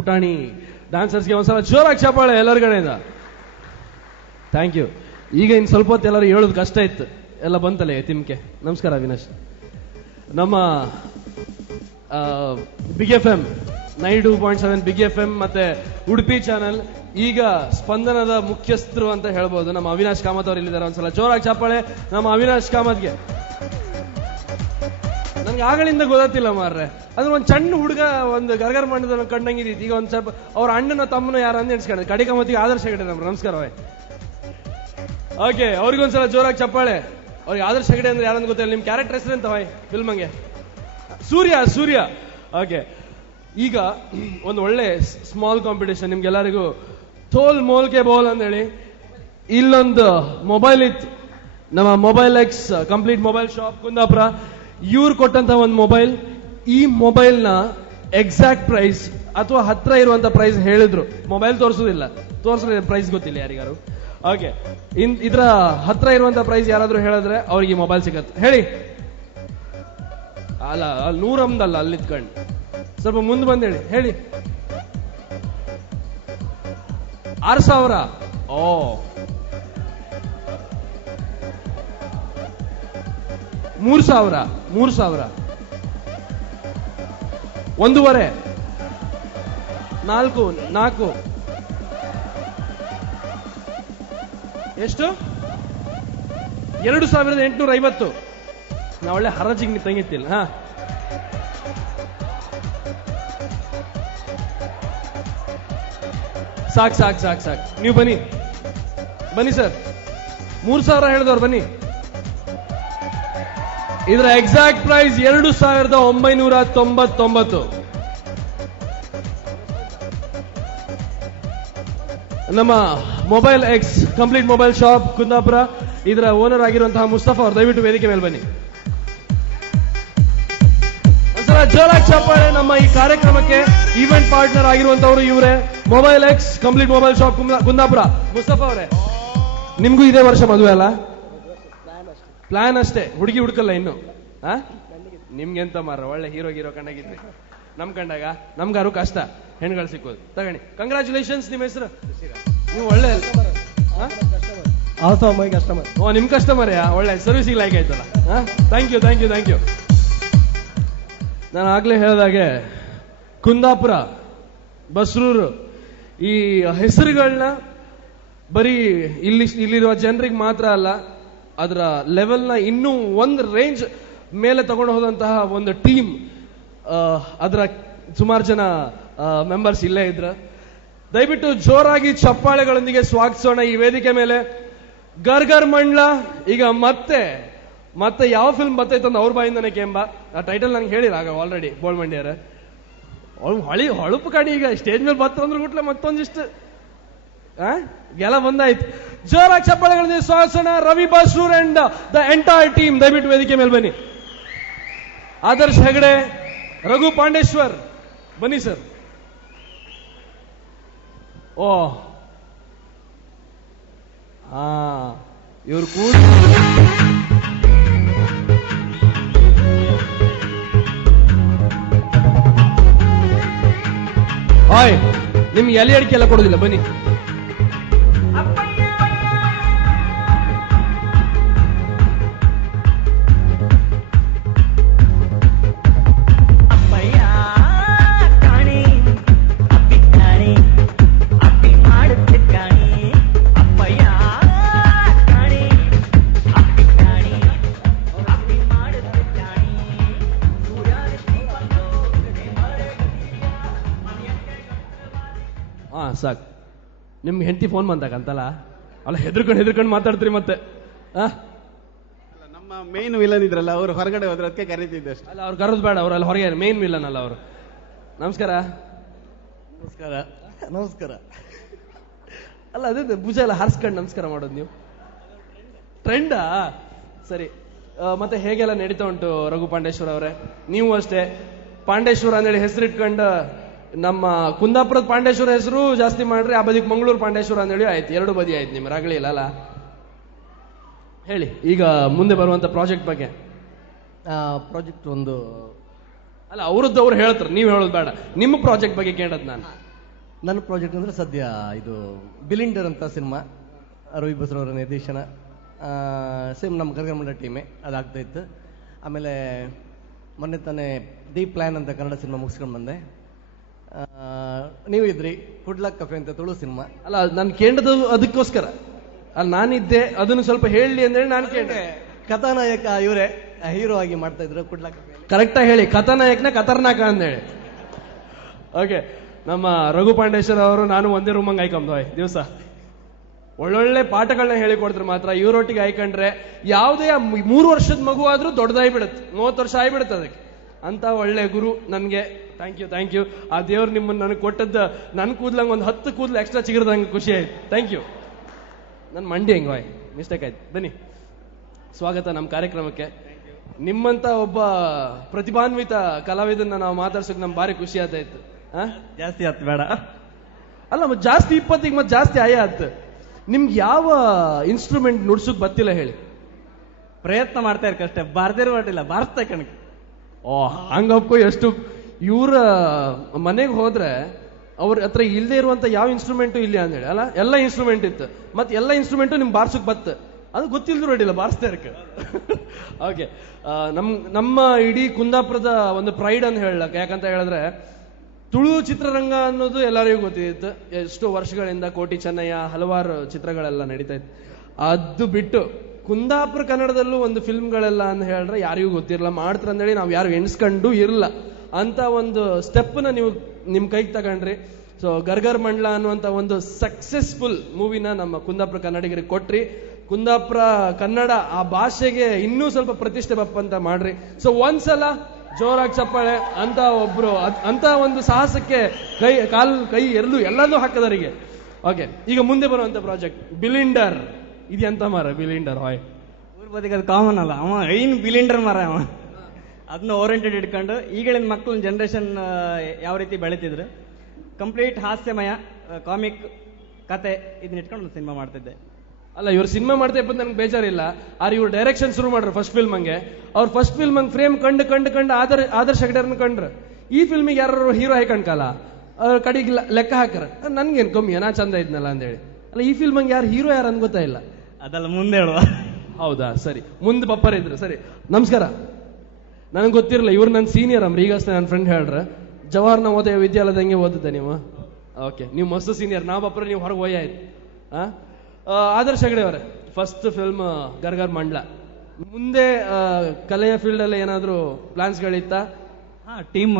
ಪುಟಾಣಿ ಡ್ಯಾನ್ಸರ್ಸ್ಗೆ ಒಂದ್ಸಲ ಜೋರಾಗಿ ಚಪ್ಪಾಳೆ ಎಲ್ಲರ ಕಡೆಯಿಂದ. Thank you. ಈಗ ಇನ್ನು ಸ್ವಲ್ಪ ಹೊತ್ತು ಎಲ್ಲರೂ ಹೇಳೋದು ಕಷ್ಟ ಇತ್ತು, ಎಲ್ಲ ಬಂತಲ್ಲ ತಿಮ್ಕೆ. ನಮಸ್ಕಾರ ಅವಿನಾಶ್. ನಮ್ಮ big F M 92.7 big F M ಮತ್ತೆ ಉಡುಪಿ ಚಾನಲ್ ಈಗ ಸ್ಪಂದನದ ಮುಖ್ಯಸ್ಥರು ಅಂತ ಹೇಳ್ಬೋದು. ನಮ್ಮ ಅವಿನಾಶ್ ಕಾಮತ್ ಅವರು ಇಲ್ಲಿದ್ದಾರೆ. ಒಂದ್ಸಲ ಜೋರಾಗಿ ಚಪ್ಪಾಳೆ ನಮ್ಮ ಅವಿನಾಶ್ ಕಾಮತ್ಗೆ. ನನ್ಗೆ ಆಗಳಿಂದ ಗೊತ್ತಿಲ್ಲ ಮಾರ್ರೆ, ಅಂದ್ರೆ ಒಂದ್ ಸಣ್ಣ ಹುಡುಗ ಒಂದು ಗರ್ಗರ್ ಮಾಡಿದ ಕಂಡಂಗಿದೀತಿ. ಈಗ ಒಂದ್ ಸ್ವಲ್ಪ ಅವ್ರ ಅಣ್ಣನ ತಮ್ಮನ ಯಾರು ಅಂತ ಎಣಿಸ್ಕೊಂಡ್ರೆ ಕಡಿಕ ಮತ್ತಿಗೆ ಆದರ್ಶ ಹೆಗಡೆ ನಮ್ಗೆ ನಮಸ್ಕಾರ. ಓಕೆ, ಅವ್ರಿಗೊಂದ್ಸಲ ಜೋರಾಗಿ ಚಪ್ಪಾಳೆ. ಅವ್ರಿಗೆ ಆದರ್ಶ ಹೆಗಡೆ ಅಂದ್ರೆ ಯಾರಂತ ಗೊತ್ತಿಲ್ಲ. ನಿಮ್ ಕ್ಯಾರೆಕ್ಟರ್ ಹೆಸರು ಅಂತ ಫಿಲ್ಮಂಗೆ? ಸೂರ್ಯ. ಓಕೆ, ಈಗ ಒಂದು ಒಳ್ಳೆ ಸ್ಮಾಲ್ ಕಾಂಪಿಟೇಷನ್ ನಿಮ್ಗೆಲ್ಲರಿಗೂ. ಥೋಲ್ ಮೋಲ್ಕೆ ಬೋಲ್ ಅಂತೇಳಿ ಇಲ್ಲೊಂದು ಮೊಬೈಲ್ ಇತ್ತು, ನಮ್ಮ mobile X complete mobile shop Kundapura. ಇವ್ರು ಕೊಟ್ಟಂತ ಒಂದು ಮೊಬೈಲ್. ಈ ಮೊಬೈಲ್ನ ಎಕ್ಸಾಕ್ಟ್ ಪ್ರೈಸ್ ಅಥವಾ ಹತ್ರ ಇರುವಂತ ಪ್ರೈಸ್ ಹೇಳಿದ್ರು. ಮೊಬೈಲ್ ತೋರಿಸೋದಿಲ್ಲ, ತೋರಿಸಿದ್ರೆ ಪ್ರೈಸ್ ಗೊತ್ತಿಲ್ಲ ಯಾರಿಗಾರು. ಓಕೆ, ಇದ್ರ ಹತ್ರ ಇರುವಂತ ಪ್ರೈಸ್ ಯಾರಾದ್ರೂ ಹೇಳಿದ್ರೆ ಅವ್ರಿಗೆ ಮೊಬೈಲ್ ಸಿಗತ್ತೆ. ಹೇಳಿ. ಅಲ್ಲ, ಅಲ್ಲಿ 100 ಅಲ್ಲಿ ನಿಂತ್ಕೊಂಡು ಸ್ವಲ್ಪ ಮುಂದೆ ಬಂದು ಹೇಳಿ. 6,000. ಓ, 3,000. 1,500. 4. ಎಷ್ಟು? 2,850. ನಾ ಒಳ್ಳೆ ಹರಾಜಿಗೆ ತಂಗಿತ್ತಿಲ್ಲ. ಹಾ, ಸಾಕು. ನೀವು ಬನ್ನಿ ಸರ್. 3,000 ಹೇಳಿದವ್ರು ಬನ್ನಿ. ಇದರ ಎಕ್ಸಾಕ್ಟ್ ಪ್ರೈಸ್ 2,999. ನಮ್ಮ mobile X complete mobile shop Kundapura ಇದರ ಓನರ್ ಆಗಿರುವಂತಹ ಮುಸ್ತಫಾ ಅವರು ದಯವಿಟ್ಟು ವೇದಿಕೆ ಮೇಲೆ ಬನ್ನಿ. ಒಂದ್ಸಲ ಜೋರಾಗಿ ಚಪ್ಪಾಳೆ ನಮ್ಮ ಈ ಕಾರ್ಯಕ್ರಮಕ್ಕೆ. ಈವೆಂಟ್ ಪಾರ್ಟ್ನರ್ ಆಗಿರುವಂತವರು ಇವರೇ, mobile X complete mobile shop Kundapura. Mustafa ಅವರೇ, ನಿಮ್ಗೂ ಇದೇ ವರ್ಷ ಮದುವೆ ಅಲ್ಲ? ಪ್ಲಾನ್ ಅಷ್ಟೇ, ಹುಡುಗಿ ಹುಡುಕಲ್ಲ ಇನ್ನು. ನಿಮ್ಗೆಂತ ಮಾರ, ಒಳ್ಳೆ ಹೀರೋ ಕಂಡಾಗಿದ್ರಿ. ನಮ್ ಕಂಡಾಗ ನಮ್ಗಾರು ಕಷ್ಟ ಹೆಣ್ಗಳು ಸಿಕ್ಕೋದು. ತಗಣಿ, ಕಂಗ್ರಾಚುಲೇಷನ್ಸ್. ನಿಮ್ಮ ಹೆಸರು? ನೀವು ಒಳ್ಳೆ ಕಸ್ಟಮರ್. ಓ, ನಿಮ್ ಕಸ್ಟಮರ್. ಒಳ್ಳೆ ಸರ್ವಿಸಿಗೆ ಲೈಕ್ ಆಯ್ತಲ್ಲ. Thank you. ನಾನು ಆಗ್ಲೇ ಹೇಳಿದಾಗೆ ಕುಂದಾಪುರ, ಬಸ್ರೂರು ಈ ಹೆಸರುಗಳನ್ನ ಬರೀ ಇಲ್ಲಿರುವ ಜನರಿಗೆ ಮಾತ್ರ ಅಲ್ಲ, ಅದರ ಲೆವೆಲ್ನ ಇನ್ನೂ ಒಂದು ರೇಂಜ್ ಮೇಲೆ ತಗೊಂಡು ಹೋದಂತಹ ಒಂದು ಟೀಮ್, ಅದರ ಸುಮಾರು ಜನ ಮೆಂಬರ್ಸ್ ಇಲ್ಲೇ ಇದ್ರ. ದಯವಿಟ್ಟು ಜೋರಾಗಿ ಚಪ್ಪಾಳೆಗಳೊಂದಿಗೆ ಸ್ವಾಗತಿಸೋಣ ಈ ವೇದಿಕೆ ಮೇಲೆ ಗರ್ಗರ್ ಮಂಡ್ಲ. ಈಗ ಮತ್ತೆ ಯಾವ ಫಿಲ್ಮ್ ಬರ್ತೈತಂದ ಅವ್ರ ಬಾಯಿಂದನೇ ಕೇಂಬ. ಆ ಟೈಟಲ್ ನಂಗೆ ಹೇಳಿರಾಗ ಆಲ್ರೆಡಿ ಬೋಳ್ಮಂಡ್ಯಾರ. ಹೊಳಪು ಕಾಡಿ ಈಗ ಸ್ಟೇಜ್ ಮೇಲೆ ಬರ್ತಂದ್ರೆ ಗುಟ್ಲೆ ಮತ್ತೊಂದಿಷ್ಟು ಗೆಲ ಬಂದಾಯ್ತು. ಜೋರಾಗಿ ಚಪ್ಪಾಳೆಗಳೊಂದಿಗೆ ಸ್ವಾಗತಿಸೋಣ Ravi Basrur and the entire team. ದಯವಿಟ್ಟು ವೇದಿಕೆ ಮೇಲೆ ಬನ್ನಿ. ಆದರ್ಶ್ ಹೆಗಡೆ, ರಘು ಪಾಂಡೇಶ್ವರ್ ಬನ್ನಿ ಸರ್. ಓ, ಇವ್ರು ಕೂಡ ನಿಮ್ಗೆ ಎಲೆ ಅಡಿಕೆ ಎಲ್ಲ ಕೊಡೋದಿಲ್ಲ, ಬನ್ನಿ. ಸಾಕು. ನಿಮ್ಗೆ ಹೆಂಡತಿ ಫೋನ್ ಬಂದಾಗಂತಲ್ಲ, ಅಲ್ಲ ಹೆದರ್ಕೊಂಡು ಮಾತಾಡ್ತೀರಿ ಮತ್ತೆ. ನಮ್ಮ ಮೇನ್ ವಿಲನ್ ಇದ್ರಲ್ಲ, ಅವ್ರು ಹೊರಗಡೆ ಹೋದ್ರೆ ಅದಕ್ಕೆ ಕರೀತಿದ್ದೆ ಅಷ್ಟೇ. ಅಲ್ಲ, ಅವ್ರು ಕರೆದು ಬೇಡ, ಅವ್ರು ಅಲ್ಲಿ ಹೊರಗೆ ಮೇನ್ ವಿಲನ್ ಅಲ್ಲ ಅವರು. ನಮಸ್ಕಾರ. ಅಲ್ಲ, ಅದೇ ಭುಜ ಎಲ್ಲ ಹಾರಿಸ್ಕೊಂಡು ನಮಸ್ಕಾರ ಮಾಡೋದು ನೀವು. ಟ್ರೆಂಡಾ? ಸರಿ. ಮತ್ತೆ ಹೇಗೆಲ್ಲ ನಡೀತಾ ಉಂಟು ರಘು ಪಾಂಡೇಶ್ವರ ಅವರೇ? ನೀವು ಅಷ್ಟೇ ಪಾಂಡೇಶ್ವರ ಅಂತೇಳಿ ಹೆಸರಿಟ್ಕೊಂಡು ನಮ್ಮ ಕುಂದಾಪುರದ ಪಾಂಡೇಶ್ವರ ಹೆಸರು ಜಾಸ್ತಿ ಮಾಡ್ರಿ, ಆ ಬದಿಗೆ ಮಂಗಳೂರು ಪಾಂಡೇಶ್ವರ ಅಂತೇಳಿ ಆಯ್ತು. 2 ಬದಿ ಆಯ್ತು ನಿಮ್ಮ ರಗಳಿ ಇಲ್ಲ ಅಲ್ಲ. ಹೇಳಿ ಈಗ ಮುಂದೆ ಬರುವಂತ ಪ್ರಾಜೆಕ್ಟ್ ಬಗ್ಗೆ. ಪ್ರಾಜೆಕ್ಟ್ ಒಂದು ಅಲ್ಲ, ಅವ್ರದ್ದು ಅವ್ರು ಹೇಳ್ತಾರೆ, ನೀವು ಹೇಳೋದು ಬೇಡ. ನಿಮ್ಮ ಪ್ರಾಜೆಕ್ಟ್ ಬಗ್ಗೆ ಕೇಳದ್ ನಾನು. ನನ್ನ ಪ್ರಾಜೆಕ್ಟ್ ಅಂದರೆ ಸದ್ಯ ಇದು ಬಿಲಿಂಡರ್ ಅಂತ ಸಿನಿಮಾ, ರವಿ ಬಸ್ರವರ ನಿರ್ದೇಶನ, ಸೇಮ್ ನಮ್ಮ ಗರ್ಗಮಂಡ ಟೀಮೇ ಅದಾಗ್ತಾ ಇತ್ತು. ಆಮೇಲೆ ಮೊನ್ನೆ ತಾನೇ ದಿ ಪ್ಲ್ಯಾನ್ ಅಂತ ಕನ್ನಡ ಸಿನಿಮಾ ಮುಗಿಸ್ಕೊಂಡು ಬಂದೆ. ನೀವು ಇದ್ರಿ ಫುಡ್ ಲಕ್ ಕಫೆ ಅಂತ ತುಳು ಸಿನಿಮಾ. ಅಲ್ಲ, ನಾನು ಕೇಂದ್ರದು ಅದಕ್ಕೋಸ್ಕರ ಅಲ್ಲಿ ನಾನಿದ್ದೆ, ಅದನ್ನು ಸ್ವಲ್ಪ ಹೇಳಿ ಅಂತೇಳಿ ನಾನು ಕೇಳಿದೆ. ಕಥಾನಾಯಕ ಇವರೇ ಹೀರೋ ಆಗಿ ಮಾಡ್ತಾ ಇದ್ರು ಫುಡ್ ಲಕ್ ಕಫೆ. ಕರೆಕ್ಟಾಗಿ ಹೇಳಿ, ಕಥಾನಾಯಕನ ಖತರ್ನಾಕ ಅಂತೇಳಿ. ಓಕೆ, ನಮ್ಮ ರಘು ಪಾಂಡೇಶ್ವರ ಅವರು ನಾನು ಒಂದೇ ರೂಮಂಗೆ ಆಯ್ಕೊಂಡ್ವಿ ದಿವಸ. ಒಳ್ಳೊಳ್ಳೆ ಪಾಠಗಳನ್ನ ಹೇಳಿಕೊಡ್ತಾರೆ ಮಾತ್ರ. ಇವರೊಟ್ಟಿಗೆ ಆಯ್ಕೊಂಡ್ರೆ ಯಾವುದೇ 3 ವರ್ಷದ ಮಗು ಆದ್ರೂ ದೊಡ್ಡದಾಗಿ ಬಿಡುತ್ತೆ, 30 ವರ್ಷ ಆಗಿಬಿಡುತ್ತೆ ಅದಕ್ಕೆ. ಅಂತ ಒಳ್ಳೆ ಗುರು ನನಗೆ. Thank you. ಆ ದೇವ್ರು ನಿಮ್ಮನ್ನು ನನಗೆ ಕೊಟ್ಟದ್ದು, ನನ್ನ ಕೂದ್ಲಂಗೆ ಒಂದು 10 ಕೂದಲು ಎಕ್ಸ್ಟ್ರಾ ಚಿಗಿರ್ದಂಗೆ ಖುಷಿ ಆಯ್ತು. Thank you. ನನ್ನ ಮಂಡಿ ಹೆಂಗ್ ಬಾಯ್ ಮಿಸ್ಟೇಕ್ ಆಯ್ತು. ಬನ್ನಿ, ಸ್ವಾಗತ ನಮ್ಮ ಕಾರ್ಯಕ್ರಮಕ್ಕೆ. ನಿಮ್ಮಂತ ಒಬ್ಬ ಪ್ರತಿಭಾನ್ವಿತ ಕಲಾವಿದನ್ನ ನಾವು ಮಾತಾಡ್ಸೋಕೆ ನಮ್ಗೆ ಭಾರಿ ಖುಷಿ ಆಯ್ತು. ಜಾಸ್ತಿ ಆತ್ ಬೇಡ ಅಲ್ಲ, ಮತ್ತೆ ಜಾಸ್ತಿ 20ಗೆ ಮತ್ತೆ ಜಾಸ್ತಿ ಆಯ್ತು. ನಿಮ್ಗೆ ಯಾವ ಇನ್ಸ್ಟ್ರೂಮೆಂಟ್ ನುಡ್ಸಕ್ ಗೊತ್ತಿಲ್ಲ ಹೇಳಿ? ಪ್ರಯತ್ನ ಮಾಡ್ತಾ ಇರ್ಕಷ್ಟೇ, ಬಾರ್ದಿರುವಟಿಲ್ಲ ಬಾರಿಸ್ತಾ ಕಣಕ್ಕೆ. ಹಂಗಪ್ಪ ಎಷ್ಟು ಇವ್ರ ಮನೆಗೆ ಹೋದ್ರೆ ಅವ್ರ ಹತ್ರ ಇಲ್ಲದೆ ಇರುವಂತ ಯಾವ ಇನ್ಸ್ಟ್ರೂಮೆಂಟು ಇಲ್ಲ ಅಂದೇಳಿ ಅಲ್ಲ, ಎಲ್ಲ ಇನ್ಸ್ಟ್ರೂಮೆಂಟ್ ಇತ್ತು. ಮತ್ತೆ ಎಲ್ಲ ಇನ್ಸ್ಟ್ರೂಮೆಂಟು ನಿಮ್ಗೆ ಬಾರ್ಸಕ್ ಬತ್ತ, ಅದು ಗೊತ್ತಿಲ್ದ್ರು ಅಡ್ಡಿಲ್ಲ, ಬಾರಿಸ್ತಾ ಇರಕ್ಕೆ. ಓಕೆ, ನಮ್ಮ ಇಡೀ ಕುಂದಾಪುರದ ಒಂದು ಪ್ರೈಡ್ ಅಂತ ಹೇಳಕ್, ಯಾಕಂತ ಹೇಳಿದ್ರೆ ತುಳು ಚಿತ್ರರಂಗ ಅನ್ನೋದು ಎಲ್ಲರಿಗೂ ಗೊತ್ತಿತ್ತು. ಎಷ್ಟೋ ವರ್ಷಗಳಿಂದ ಕೋಟಿ ಚೆನ್ನಯ್ಯ ಹಲವಾರು ಚಿತ್ರಗಳೆಲ್ಲ ನಡೀತಾ ಇತ್ತು. ಅದು ಬಿಟ್ಟು ಕುಂದಾಪುರ ಕನ್ನಡದಲ್ಲೂ ಒಂದು ಫಿಲ್ಮ್ಗಳೆಲ್ಲ ಅಂತ ಹೇಳಿದ್ರೆ ಯಾರಿಗೂ ಗೊತ್ತಿರಲ್ಲ, ಮಾಡ್ತಾರೆ ಅಂತೇಳಿ ನಾವು ಯಾರು ಎಣಿಸ್ಕೊಂಡು ಇರಲ್ಲ. ಅಂತ ಒಂದು ಸ್ಟೆಪ್ನ ನೀವು ನಿಮ್ಮ ಕೈಗೆ ತಗೊಂಡ್ರಿ. ಸೊ ಗರ್ಗರ್ ಮಂಡ್ಲ ಅನ್ನುವಂಥ ಒಂದು ಸಕ್ಸಸ್ಫುಲ್ ಮೂವಿನ ನಮ್ಮ ಕುಂದಾಪುರ ಕನ್ನಡಿಗರಿಗೆ ಕೊಟ್ರಿ. ಕುಂದಾಪುರ ಕನ್ನಡ ಆ ಭಾಷೆಗೆ ಇನ್ನೂ ಸ್ವಲ್ಪ ಪ್ರತಿಷ್ಠೆ ಬಪ್ಪಂತ ಮಾಡ್ರಿ. ಸೊ ಒಂದ್ಸಲ ಜೋರಾಗಿ ಚಪ್ಪಾಳೆ ಅಂತ ಒಬ್ರು ಅಂತ ಒಂದು ಸಾಹಸಕ್ಕೆ ಕೈ ಎಲ್ಲದೂ ಹಾಕದರಿಗೆ. ಓಕೆ, ಈಗ ಮುಂದೆ ಬರುವಂತ ಪ್ರಾಜೆಕ್ಟ್ ಬಿಲಿಂಡರ್. ಇದೆಂತ ಮಾರ ಬಿಲಿಂಡರ್? ಹಾಯ್, ಊರ್ ಬದಿಗೆ ಅದು ಕಾಮನ್ ಅಲ್ಲ, ಅವ ಏನ್ ಬಿಲಿಂಡರ್ ಮರ ಅವ. ಅದನ್ನ ಓರಿಯೆಂಟೆಡ್ ಇಟ್ಕೊಂಡು ಈಗಳಿನ ಮಕ್ಕಳ ಜನರೇಷನ್ ಯಾವ ರೀತಿ ಬೆಳೀತಿದ್ರು, ಕಂಪ್ಲೀಟ್ ಹಾಸ್ಯಮಯ ಕಾಮಿಕ್ ಕತೆ ಇದನ್ನ ಇಟ್ಕೊಂಡು ಒಂದು ಸಿನಿಮಾ ಮಾಡ್ತಿದ್ದೆ. ಅಲ್ಲ, ಇವ್ರು ಸಿನಿಮಾ ಮಾಡ್ತಾ ಇಪ್ಪ ನನಗೆ ಬೇಜಾರಿಲ್ಲ. ಆದ್ರೆ ಇವ್ರು ಡೈರೆಕ್ಷನ್ ಶುರು ಮಾಡ್ರು ಫಸ್ಟ್ ಫಿಲ್ಮ್ ಹಂಗೆ. ಅವ್ರ ಫಸ್ಟ್ ಫಿಲ್ಮ್ ಹಂಗೆ ಫ್ರೇಮ್ ಕಂಡು ಆದರ್ಶ ಹೆಗ್ಡೆರ್ನ ಕಂಡ್ರು. ಈ ಫಿಲ್ಮಿಗೆ ಯಾರು ಹೀರೋ ಹಾಕಣ್ಕಲ್ಲ, ಕಡೆಗೆ ಲೆಕ್ಕ ಹಾಕರ ನನ್ಗೇನು ಕಮ್ಮಿ, ನಾ ಚಂದ ಇದ್ನಲ್ಲ ಅಂತೇಳಿ. ಅಲ್ಲ, ಈ ಫಿಲ್ಮ್ ಹಂಗೆ ಹೀರೋ ಯಾರು ಅಂತ ಗೊತ್ತಾಯಿಲ್ಲ. ಅದೆಲ್ಲ ಮುಂದೆ ಹೇಳುವ. ಹೌದಾ, ಸರಿ, ಮುಂದೆ ಪಪ್ಪರ್ ಇದ್ರು. ಸರಿ, ನಮಸ್ಕಾರ. ನನಗೆ ಗೊತ್ತಿರಲ್ಲ, ಇವ್ರು ನನ್ನ ಸೀನಿಯರ್ ಅಮ್ರಿ. ಈಗಷ್ಟೇ ನನ್ನ ಫ್ರೆಂಡ್ ಹೇಳ್ರ ಜವಾಹರ್ ನವೋದಯ ವಿದ್ಯಾಲಯದಂಗೆ ಓದಿದ್ದೆ ನೀವು. ಓಕೆ, ನೀವು ಮಸ್ತ್ ಸೀನಿಯರ್. ನಾವು ಬಪ್ಪರ ನೀವು ಹೊರಗೆ ಹೋಯಾಯ್ತು. ಆದರ್ಶ ಹೆಗಡೆ ಅವರೇ, ಫಸ್ಟ್ ಫಿಲ್ಮ್ ಗರ್ಗರ್ ಮಂಡ್ಲ. ಮುಂದೆ ಕಲೆಯ ಫೀಲ್ಡ್ ಅಲ್ಲಿ ಏನಾದ್ರು ಪ್ಲಾನ್ಸ್ಗಳಿತ್ತ? ಟೀಮ್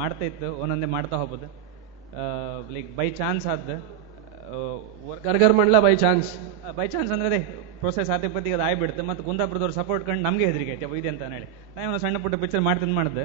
ಮಾಡ್ತಾ ಇತ್ತು, ಒಂದೊಂದೇ ಮಾಡ್ತಾ ಹೋಗ್ಬೋದು. ಲೈಕ್ ಬೈ ಚಾನ್ಸ್ ಆದ ಗರ್ಗರ್ ಮಂಡ್ಲ ಬೈ ಚಾನ್ಸ್ ಅಂದ್ರೆ ಅದೇ ಪ್ರೊಸೆಸ್ ಆತಿಪತ್ತಿಗೆ ಅದು ಆಗ್ಬಿಡುತ್ತೆ. ಮತ್ತು ಕುಂದಾಪುರದವ್ರು ಸಪೋರ್ಟ್ ಕಂಡು ನಮಗೆ ಹೆದರಿಕೆ ಐತೆ ಇದೆ ಅಂತ ಹೇಳಿ ನಾವು ಸಣ್ಣ ಪುಟ್ಟ ಪಿಕ್ಚರ್ ಮಾಡ್ತಿದ್ದು ಮಾಡಿದೆ.